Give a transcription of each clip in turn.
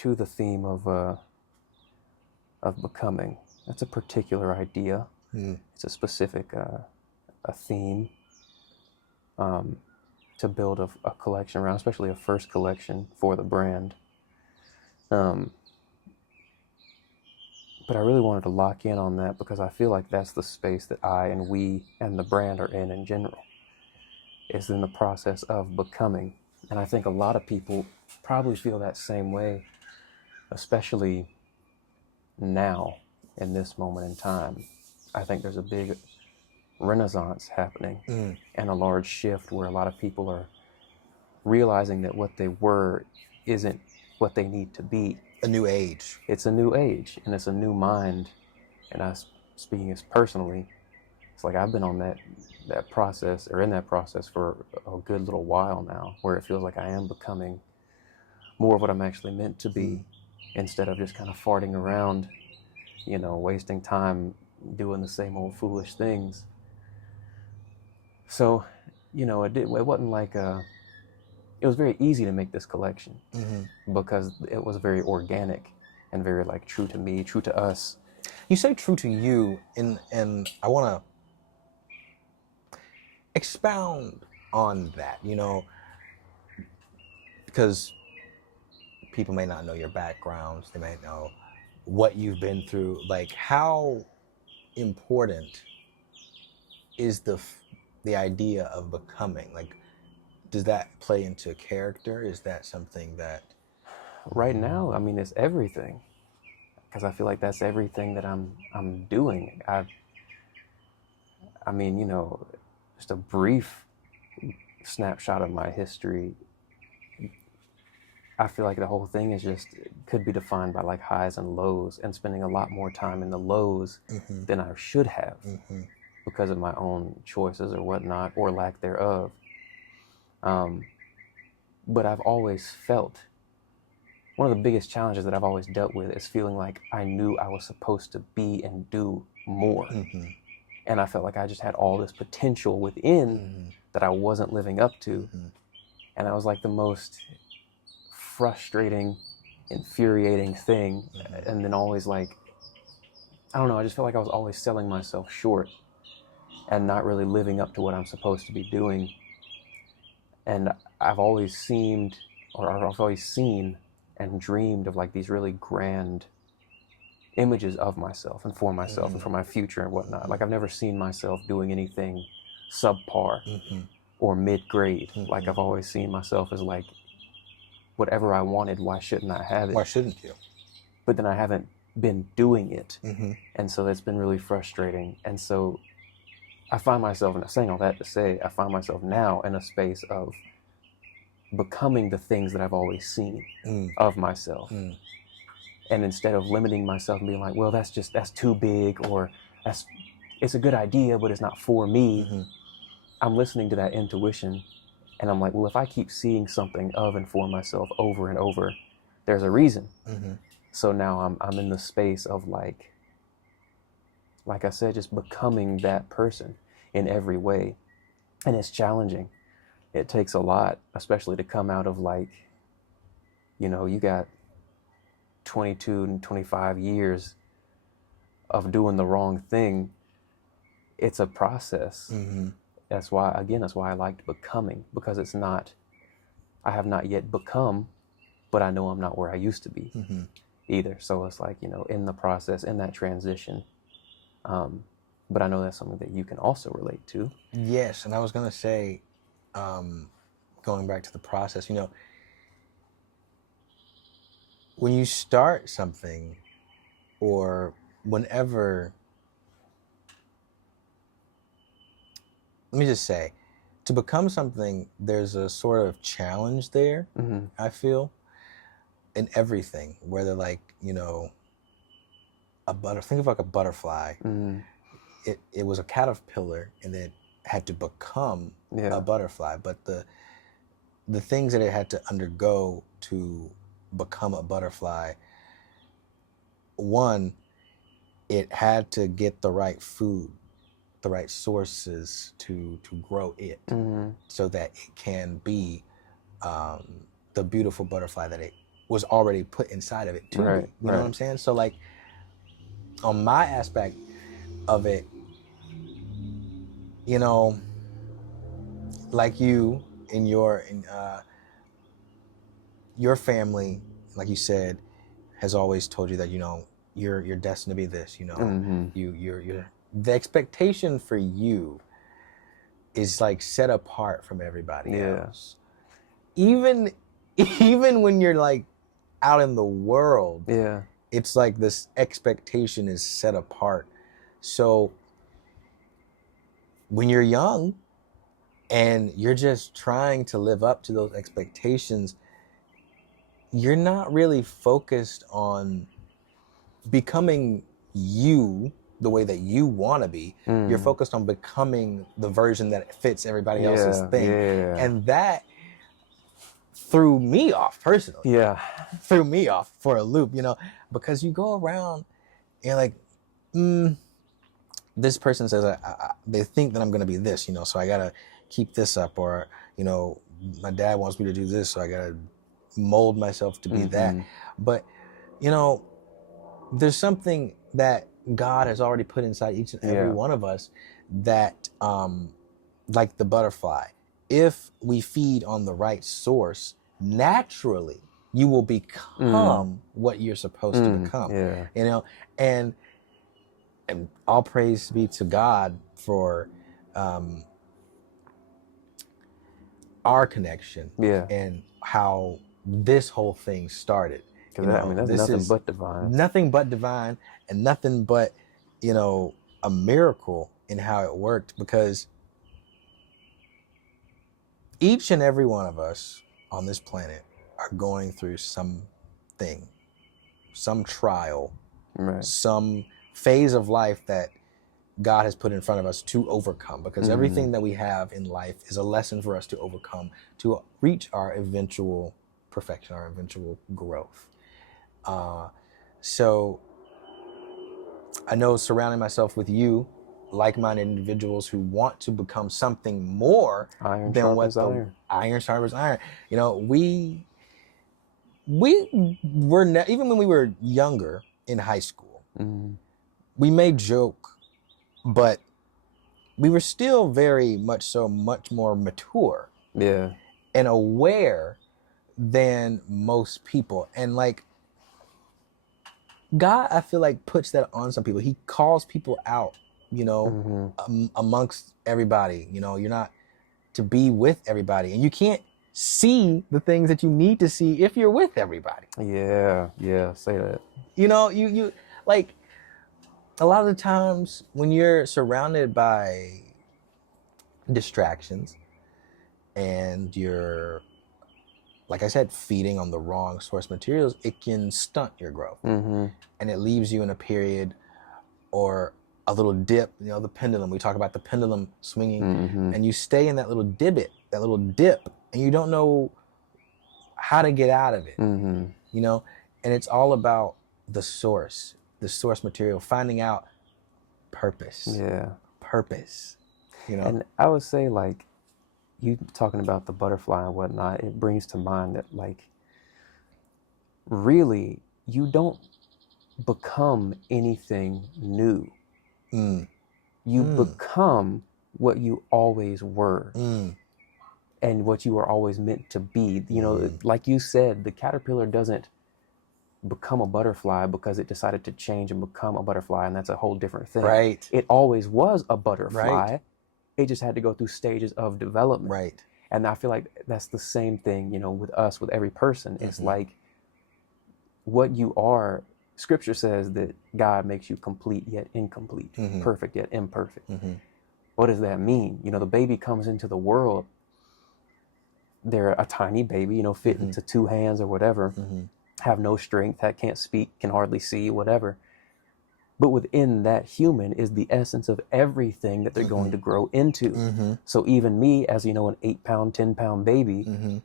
to the theme of becoming. That's a particular idea. It's a specific a theme to build a collection around, especially a first collection for the brand. But I really wanted to lock in on that because I feel like that's the space that I and we and the brand are in general, is in the process of becoming. And I think a lot of people probably feel that same way, especially now in this moment in time. I think there's a big renaissance happening and a large shift where a lot of people are realizing that what they were isn't what they need to be. A new age. It's a new age and it's a new mind. And I, speaking as personally, it's like I've been on that process, or in that process, for a good little while now, where it feels like I am becoming more of what I'm actually meant to be, instead of just kind of farting around, you know, wasting time doing the same old foolish things. So, you know, it wasn't like it was very easy to make this collection because it was very organic and very like true to me, true to us. You say true to you, and I want to expound on that, you know, because people may not know your backgrounds, they may know what you've been through. Like, how important is the idea of becoming? Like, does that play into character? Is that something that... Right now, I mean, it's everything, because I feel like that's everything that I'm doing. I mean, you know, just a brief snapshot of my history, I feel like the whole thing is just, could be defined by like highs and lows, and spending a lot more time in the lows than I should have because of my own choices or whatnot, or lack thereof. But I've always felt, one of the biggest challenges that I've always dealt with is feeling like I knew I was supposed to be and do more. And I felt like I just had all this potential within that I wasn't living up to. And that was like the most frustrating, infuriating thing. And then always like, I don't know, I just felt like I was always selling myself short and not really living up to what I'm supposed to be doing. And I've always seen and dreamed of like these really grand images of myself and for myself and for my future and whatnot. Like, I've never seen myself doing anything subpar or mid-grade. Like, I've always seen myself as like, whatever I wanted, why shouldn't I have it? Why shouldn't you? But then I haven't been doing it. And so that's been really frustrating. And so I find myself, and I'm saying all that to say, I find myself now in a space of becoming the things that I've always seen of myself. And instead of limiting myself and being like, well, that's too big, or it's a good idea, but it's not for me. I'm listening to that intuition, and I'm like, well, if I keep seeing something of and for myself over and over, there's a reason. So now I'm in the space of like I said, just becoming that person in every way. And it's challenging. It takes a lot, especially to come out of like, you know, you got 22 and 25 years of doing the wrong thing. It's a process. That's why I liked becoming, because it's not, I have not yet become, but I know I'm not where I used to be either. So it's like, you know, in the process, in that transition. But I know that's something that you can also relate to. Yes, and I was gonna say, going back to the process, you know, when you start something, or whenever, let me just say, to become something, there's a sort of challenge there, I feel, in everything, whether like, you know, think of like a butterfly. It was a caterpillar and it had to become a butterfly, but the things that it had to undergo to become a butterfly, one, it had to get the right food, the right sources to grow it, so that it can be the beautiful butterfly that it was already put inside of it to Right, be. You know what I'm saying? So like on my aspect of it, you know, like you in your family, like you said, has always told you that, you know, you're destined to be this, you know, Mm-hmm. you're the expectation for you is like set apart from everybody else. Even when you're like out in the world, it's like this expectation is set apart. So when you're young and you're just trying to live up to those expectations, you're not really focused on becoming you the way that you want to be. You're focused on becoming the version that fits everybody else's thing. And that threw me off personally. Threw me off for a loop, you know, because you go around and you're like, this person says, they think that I'm going to be this, you know, so I got to keep this up. Or, you know, my dad wants me to do this, so I got to mold myself to be that. But, you know, there's something that God has already put inside each and every one of us that, like the butterfly, if we feed on the right source, naturally you will become what you're supposed to become. You know, and all praise be to God for our connection and how this whole thing started. You know, I mean, that's nothing but divine. Nothing but divine, and nothing but, you know, a miracle in how it worked, because each and every one of us on this planet are going through something, some trial, some phase of life that God has put in front of us to overcome, because everything that we have in life is a lesson for us to overcome, to reach our eventual perfection, our eventual growth. So I know surrounding myself with you, like-minded individuals who want to become something more than what the iron sharpens iron. You know, we were even when we were younger in high school, we may joke, but we were still very much more mature and aware than most people. And like, God, I feel like, puts that on some people. He calls people out, you know, amongst everybody. You know, you're not to be with everybody, and you can't see the things that you need to see if you're with everybody. Say that. You know, you like, a lot of the times when you're surrounded by distractions and you're, like I said, feeding on the wrong source materials, it can stunt your growth. And it leaves you in a period or a little dip, you know, the pendulum. We talk about the pendulum swinging, and you stay in that little dip, and you don't know how to get out of it, you know? And it's all about the source material, finding out purpose. Purpose, you know? And I would say, like, you talking about the butterfly and whatnot, it brings to mind that, like, really, you don't become anything new. You become what you always were and what you were always meant to be. You know, like you said, the caterpillar doesn't become a butterfly because it decided to change and become a butterfly, and that's a whole different thing. It always was a butterfly. It just had to go through stages of development. And I feel like that's the same thing, you know, with us, with every person. It's like, what you are, Scripture says that God makes you complete yet incomplete, perfect yet imperfect. What does that mean? You know, the baby comes into the world, they're a tiny baby, you know, fit into 2 hands or whatever, have no strength, that can't speak, can hardly see, whatever. But within that human is the essence of everything that they're going to grow into. So even me, as, you know, an 8-pound, 10-pound baby,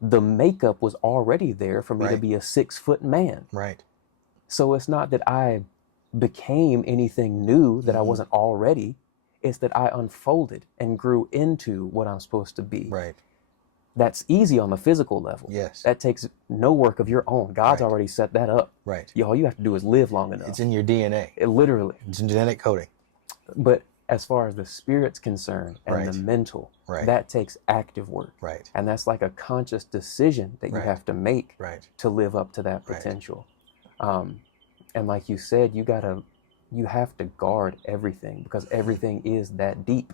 the makeup was already there for me to be a 6-foot man. So it's not that I became anything new that I wasn't already. It's that I unfolded and grew into what I'm supposed to be. That's easy on the physical level. Yes. That takes no work of your own. God's Right. already set that up. Right. All you have to do is live long enough. It's in your DNA. It literally. It's in genetic coding. But as far as the spirit's concerned and Right. the mental, Right. that takes active work. Right. And that's like a conscious decision that you Right. have to make Right. to live up to that Right. potential. And like you said, you have to guard everything because everything is that deep.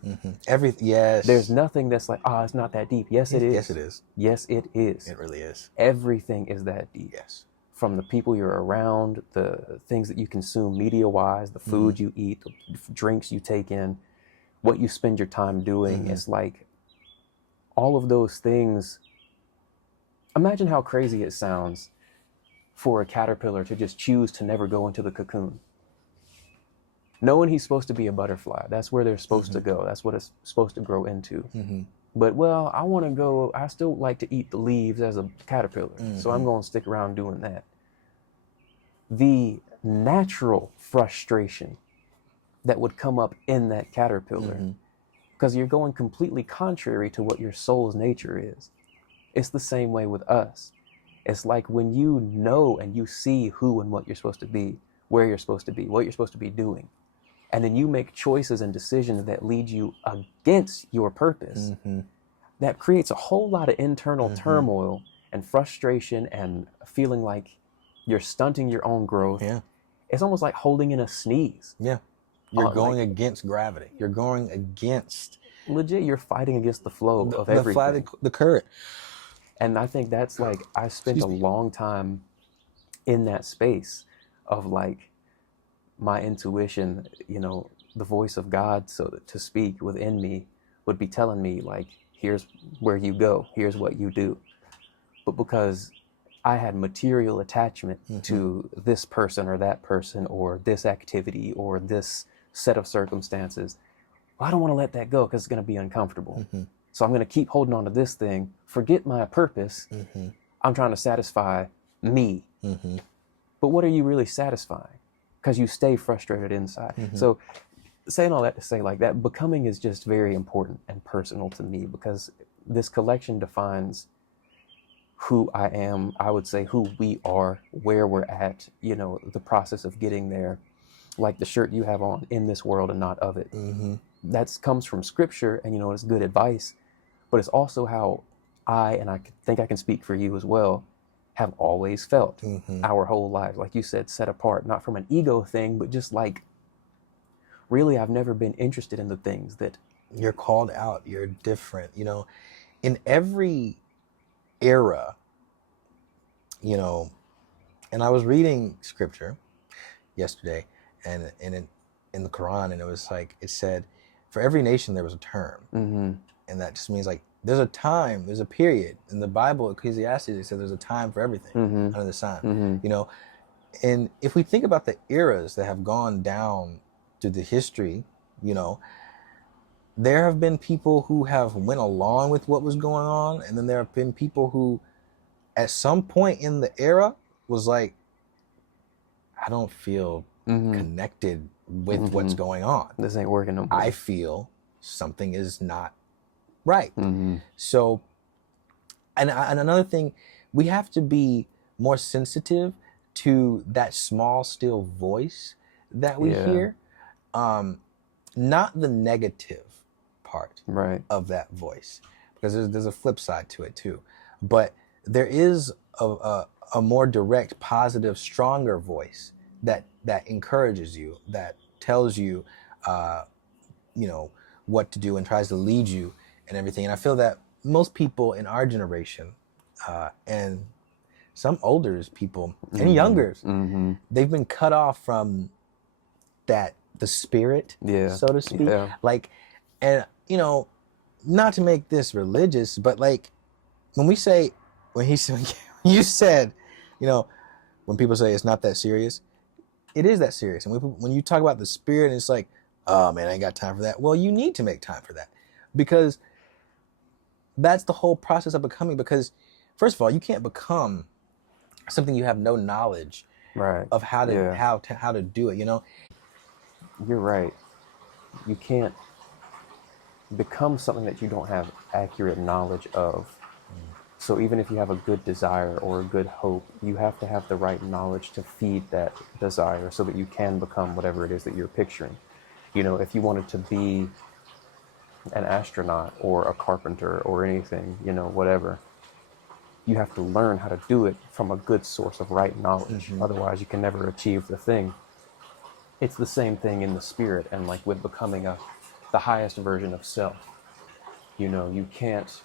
Yes. There's nothing that's like, it's not that deep. Yes, it is. Yes, it is. Yes, it is. It really is. Everything is that deep. Yes. From the people you're around, the things that you consume media-wise, the food you eat, the drinks you take in, what you spend your time doing. It's like all of those things. Imagine how crazy it sounds for a caterpillar to just choose to never go into the cocoon. Knowing he's supposed to be a butterfly. That's where they're supposed to go. That's what it's supposed to grow into. But, well, I want to go, I still like to eat the leaves as a caterpillar. So I'm going to stick around doing that. The natural frustration that would come up in that caterpillar, because you're going completely contrary to what your soul's nature is. It's the same way with us. It's like when you know and you see who and what you're supposed to be, where you're supposed to be, what you're supposed to be doing. And then you make choices and decisions that lead you against your purpose. That creates a whole lot of internal turmoil and frustration and feeling like you're stunting your own growth. Yeah. It's almost like holding in a sneeze. Yeah. You're going against gravity. You're going against... Legit, you're fighting against the flow of everything. The current. And I think that's like, I spent a long time in that space of like, my intuition, the voice of God, so to speak within me, would be telling me like, here's where you go, here's what you do. But because I had material attachment to this person or that person or this activity or this set of circumstances, I don't want to let that go because it's going to be uncomfortable. So I'm going to keep holding on to this thing, forget my purpose. I'm trying to satisfy me. But what are you really satisfying? Because you stay frustrated inside. So saying all that to say like that, becoming is just very important and personal to me because this collection defines who I am, I would say who we are, where we're at, the process of getting there. Like the shirt you have on, in this world and not of it. That comes from scripture and, it's good advice, but it's also how and I think I can speak for you as well, have always felt our whole lives. Like you said, set apart, not from an ego thing, but just like, really, I've never been interested in the things that... You're called out. You're different. In every era, and I was reading scripture yesterday and in the Quran, and it was like, it said, for every nation there was a term. And that just means like, there's a time, there's a period. In the Bible, Ecclesiastes, it said there's a time for everything under the sun. And if we think about the eras that have gone down through the history, there have been people who have went along with what was going on, and then there have been people who, at some point in the era, was like, I don't feel connected with what's going on. This ain't working no more. I feel something is not right. So, and another thing, we have to be more sensitive to that small, still voice that we hear. Not the negative part of that voice, because there's a flip side to it too. But there is a more direct, positive, stronger voice that encourages you, that tells you, what to do and tries to lead you and everything. And I feel that most people in our generation, and some older people and youngers, they've been cut off from the spirit, so to speak. Like, and not to make this religious, but like when you said, when people say it's not that serious, it is that serious. And when you talk about the spirit, it's like, oh man, I ain't got time for that. Well, you need to make time for that, because that's the whole process of becoming. Because first of all, you can't become something you have no knowledge of how to do it. You're right. You can't become something that you don't have accurate knowledge of. So even if you have a good desire or a good hope, you have to have the right knowledge to feed that desire so that you can become whatever it is that you're picturing. You know, if you wanted to be an astronaut or a carpenter or anything, you know, whatever, you have to learn how to do it from a good source of right knowledge. Otherwise, you can never achieve the thing. It's the same thing in the spirit and like with becoming the highest version of self. You know, you can't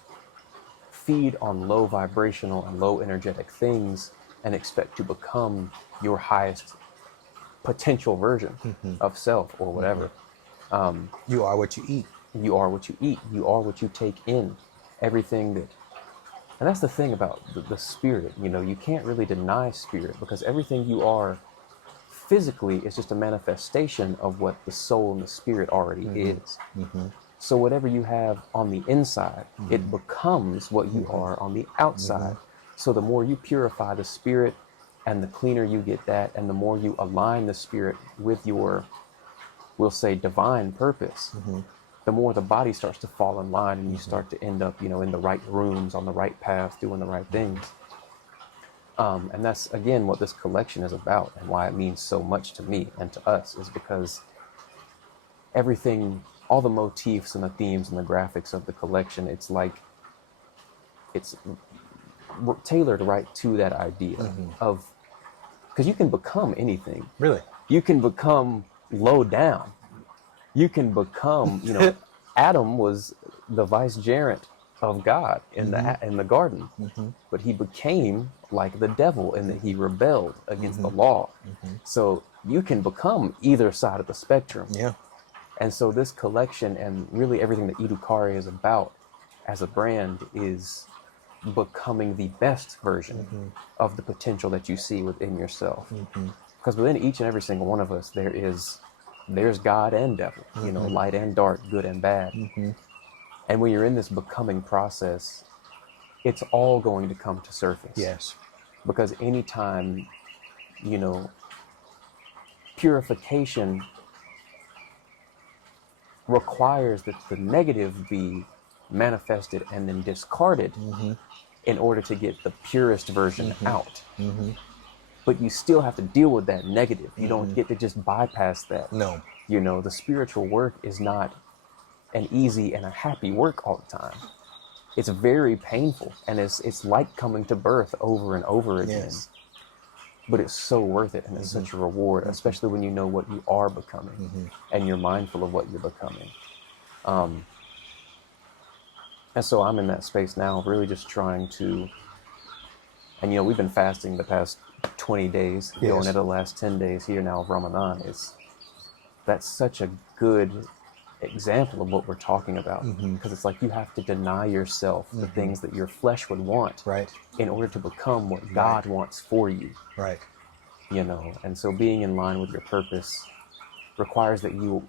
feed on low vibrational and low energetic things and expect to become your highest potential version of self or whatever. You are what you eat. You are what you eat. You are what you take in. Everything that, and that's the thing about the spirit. You know, you can't really deny spirit because everything you are physically is just a manifestation of what the soul and the spirit already is. So whatever you have on the inside, it becomes what you are on the outside. So the more you purify the spirit and the cleaner you get that, and the more you align the spirit with your, we'll say, divine purpose, the more the body starts to fall in line and you start to end up, you know, in the right rooms, on the right path, doing the right things. And that's, again, what this collection is about and why it means so much to me and to us, is because everything, all the motifs and the themes and the graphics of the collection, it's like, it's tailored right to that idea of, because you can become anything. Really? You can become low down. You can become, you know, Adam was the vicegerent of God in the garden, but he became like the devil in that he rebelled against the law. So you can become either side of the spectrum. Yeah. And so this collection and really everything that Educere is about as a brand is becoming the best version of the potential that you see within yourself. Because within each and every single one of us, there's God and devil, you know, light and dark, good and bad. And when you're in this becoming process, it's all going to come to surface. Yes. Because anytime, you know, purification requires that the negative be manifested and then discarded in order to get the purest version out. But you still have to deal with that negative. You don't get to just bypass that. No. You know, the spiritual work is not an easy and a happy work all the time. It's very painful, and it's like coming to birth over and over again. Yes. But it's so worth it, and it's such a reward, especially when you know what you are becoming and you're mindful of what you're becoming. And so I'm in that space now, really just trying to, and you know, we've been fasting the past 20 days, going into the last 10 days here now of Ramadan. That's such a good example of what we're talking about, because it's like you have to deny yourself the things that your flesh would want in order to become what God wants for you. Right. You know, and so being in line with your purpose requires that you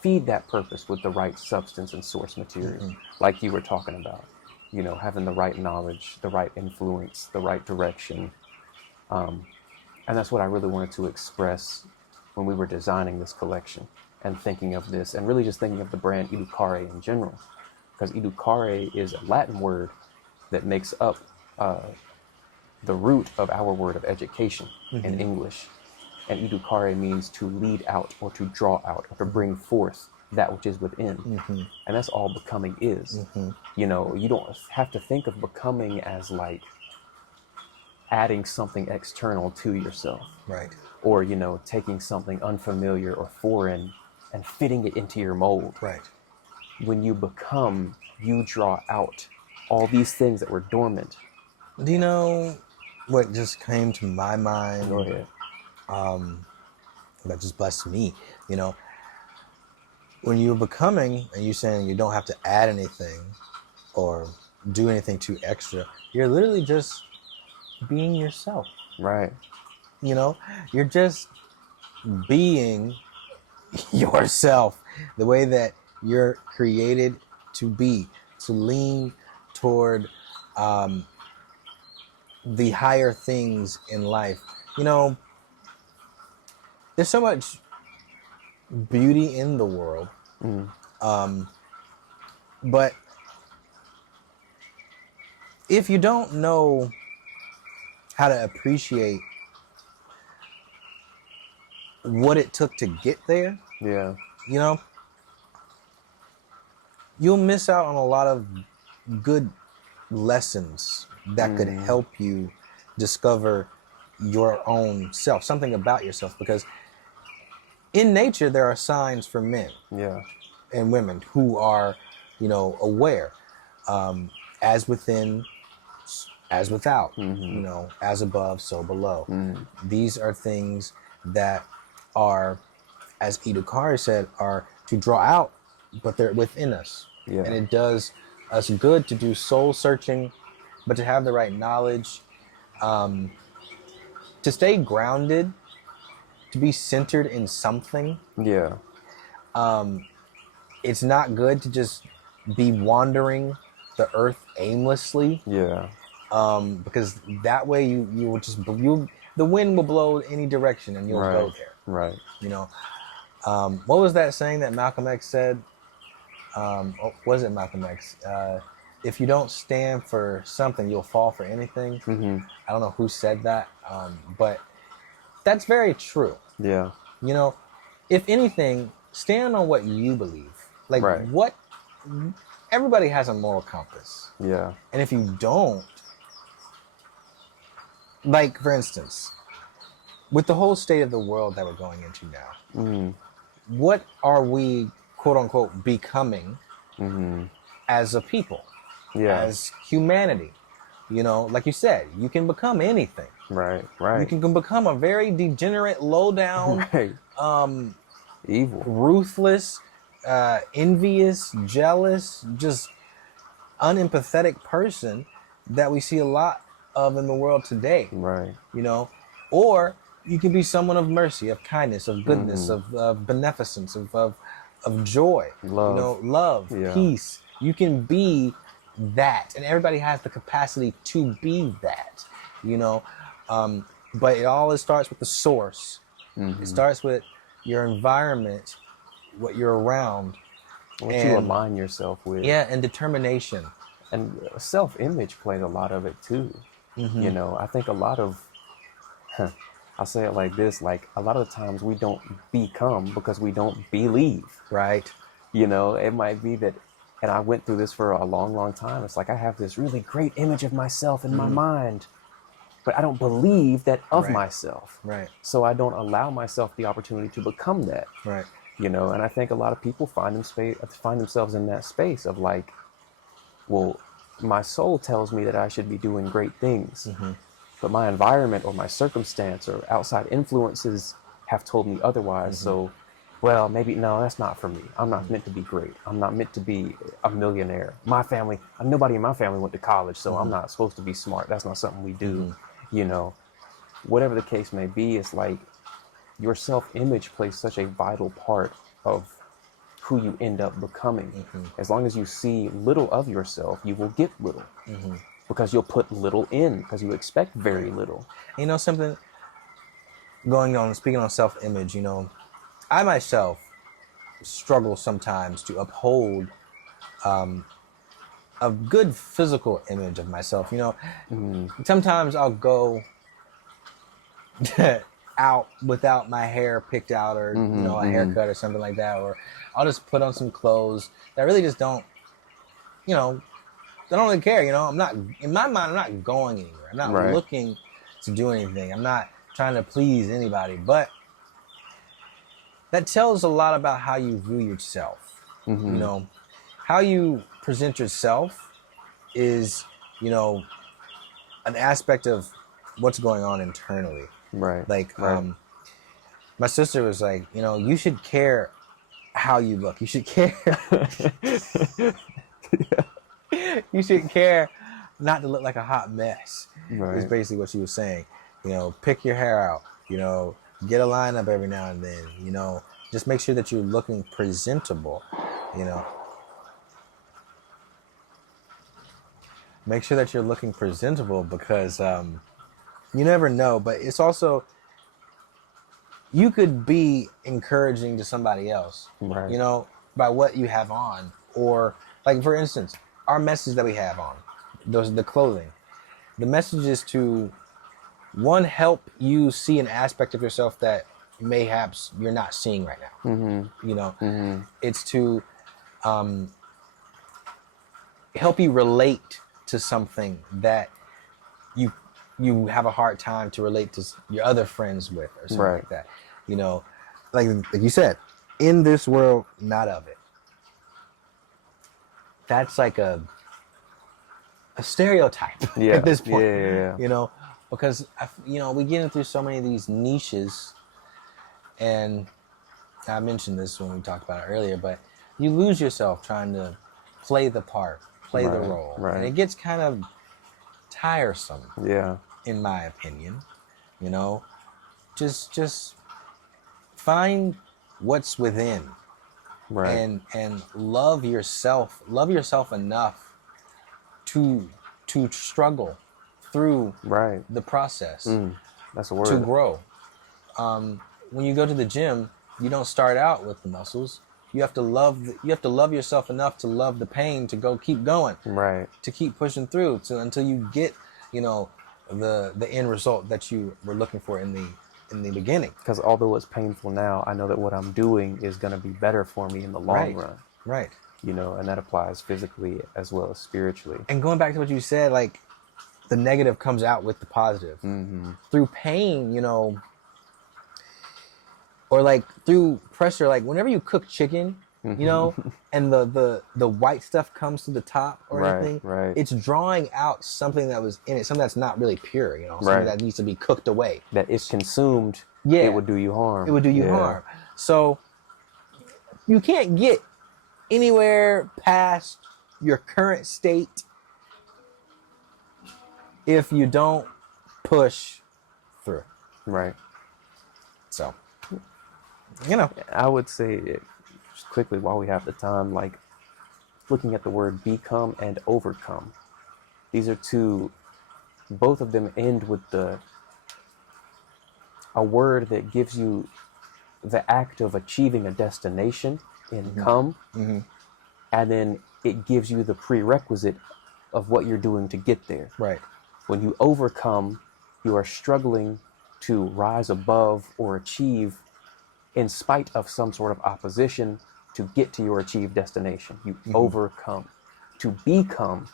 feed that purpose with the right substance and source material, like you were talking about, you know, having the right knowledge, the right influence, the right direction. And that's what I really wanted to express when we were designing this collection and thinking of this, and really just thinking of the brand Educere in general, because Educere is a Latin word that makes up the root of our word of education in English. And Educere means to lead out or to draw out or to bring forth that which is within. And that's all becoming is. You know, you don't have to think of becoming as like adding something external to yourself. Right. Or, you know, taking something unfamiliar or foreign and fitting it into your mold. Right. When you become, you draw out all these things that were dormant. Do you know what just came to my mind? Go ahead. That just blessed me. You know, when you're becoming and you're saying you don't have to add anything or do anything too extra, you're literally just being yourself. Right. You know, you're just being yourself the way that you're created to be, to lean toward the higher things in life. You know, there's so much beauty in the world, but if you don't know how to appreciate what it took to get there, Yeah. you know, you'll miss out on a lot of good lessons that could help you discover your own self, something about yourself. Because in nature, there are signs for men and women who are, aware, as within, as without, as above, so below. These are things that are, as Educere said, are to draw out, but they're within us. Yeah. And it does us good to do soul searching, but to have the right knowledge, to stay grounded, to be centered in something. Yeah. It's not good to just be wandering the earth aimlessly. Yeah. Because that way you will just the wind will blow any direction and you'll go there. Right. What was that saying that Malcolm X said? Was it Malcolm X? If you don't stand for something, you'll fall for anything. I don't know who said that, but that's very true. Yeah. If anything, stand on what you believe. Like what everybody has a moral compass. Yeah. And if you don't, like for instance, with the whole state of the world that we're going into now, what are we, quote unquote, becoming as a people, as humanity? Like you said, you can become anything. Right. You can become a very degenerate, low down, evil, ruthless, envious, jealous, just unempathetic person that we see a lot of in the world today. Right. Or you can be someone of mercy, of kindness, of goodness, of beneficence, of joy, love, peace. You can be that, and everybody has the capacity to be that, but it always starts with the source. It starts with your environment, what you're around, what you align yourself with. Yeah, and determination. And self-image plays a lot of it too. I think a lot of, I'll say it like this, like a lot of the times we don't become because we don't believe. Right. It might be that, and I went through this for a long, long time. It's like I have this really great image of myself in my mind, but I don't believe that of myself. Right. So I don't allow myself the opportunity to become that. Right. And I think a lot of people find themselves in that space of like, well, my soul tells me that I should be doing great things, but my environment or my circumstance or outside influences have told me otherwise. So, well, maybe, no, that's not for me. I'm not meant to be great. I'm not meant to be a millionaire. My family, nobody in my family went to college, so I'm not supposed to be smart. That's not something we do. Whatever the case may be, it's like your self-image plays such a vital part of who you end up becoming. As long as you see little of yourself, you will get little, because you'll put little in because you expect very little. Something speaking on self-image, I myself struggle sometimes to uphold a good physical image of myself. Sometimes I'll go out without my hair picked out or a haircut or something like that, or I'll just put on some clothes that really just don't I don't really care. I'm not, in my mind, I'm not going anywhere. I'm not looking to do anything. I'm not trying to please anybody, but that tells a lot about how you view yourself. How you present yourself is an aspect of what's going on internally. My sister was like, you should care how you look. You should care. You should care not to look like a hot mess. Is basically what she was saying. Pick your hair out. Get a lineup every now and then. Just make sure that you're looking presentable. Make sure that you're looking presentable because you never know. But it's also, you could be encouraging to somebody else, by what you have on. Or, like, for instance, our message that we have on, the clothing. The message is to, one, help you see an aspect of yourself that mayhaps you're not seeing right now. Mm-hmm. You know, Mm-hmm. it's to help you relate to something that you have a hard time to relate to your other friends with, or something like that. You know, like you said, in this world, not of it. That's like a stereotype at this point. Yeah. You know, because we get into so many of these niches, and I mentioned this when we talked about it earlier, but you lose yourself trying to play the part, play the role, and it gets kind of tiresome. Yeah. In my opinion, you know, just find what's within, and love yourself enough to struggle through the process. That's a word. To grow. When you go to the gym, you don't start out with the muscles. You have to love yourself enough to love the pain, to go keep going. To keep pushing through until you get, the end result that you were looking for in the beginning. Because although it's painful now, I know that what I'm doing is going to be better for me in the long run. Right. And that applies physically as well as spiritually. And going back to what you said, like, the negative comes out with the positive. Through pain, or like through pressure. Like whenever you cook chicken, and the white stuff comes to the top or anything, it's drawing out something that was in it, something that's not really pure, something that needs to be cooked away. That if consumed, it would do you harm. It would do you harm. So you can't get anywhere past your current state if you don't push through. So, I would say, just quickly while we have the time, like looking at the word become and overcome. These are two, both of them end with a word that gives you the act of achieving a destination in come, and then it gives you the prerequisite of what you're doing to get there. When you overcome, you are struggling to rise above or achieve in spite of some sort of opposition to get to your achieved destination. You overcome. To become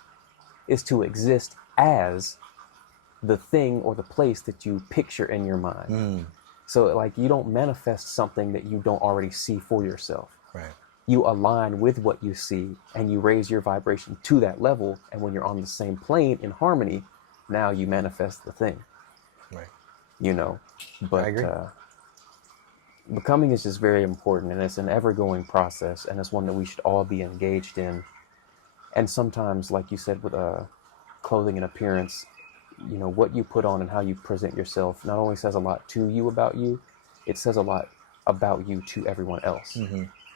is to exist as the thing or the place that you picture in your mind. So like you don't manifest something that you don't already see for yourself. You align with what you see and you raise your vibration to that level. And when you're on the same plane in harmony, now you manifest the thing. But I agree. Becoming is just very important, and it's an ever-going process, and it's one that we should all be engaged in. And sometimes, like you said, with clothing and appearance, what you put on and how you present yourself not only says a lot to you about you, it says a lot about you to everyone else.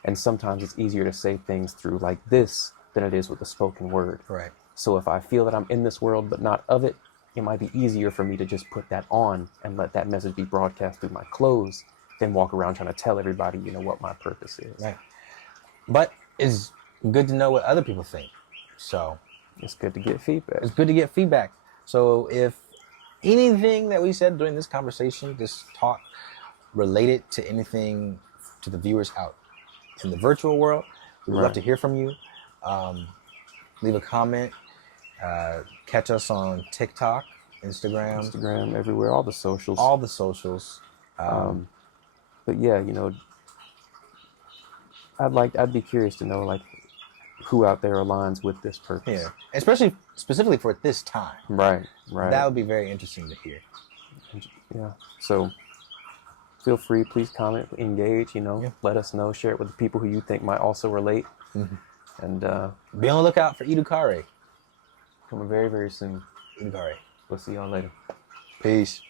And sometimes it's easier to say things through like this than it is with the spoken word. So if I feel that I'm in this world but not of it, it might be easier for me to just put that on and let that message be broadcast through my clothes than walk around trying to tell everybody, what my purpose is. But it's good to know what other people think. So it's good to get feedback. So if anything that we said during this conversation, this talk, related to anything to the viewers out in the virtual world, we'd love to hear from you. Leave a comment. Catch us on TikTok, Instagram, everywhere, all the socials. But yeah, I'd be curious to know like who out there aligns with this purpose. Yeah, especially specifically for this time. Right. That would be very interesting to hear. Yeah. So feel free, please comment, engage. Let us know, share it with the people who you think might also relate. And be on the lookout for Educere. Coming very, very soon. Educere. We'll see y'all later. Peace.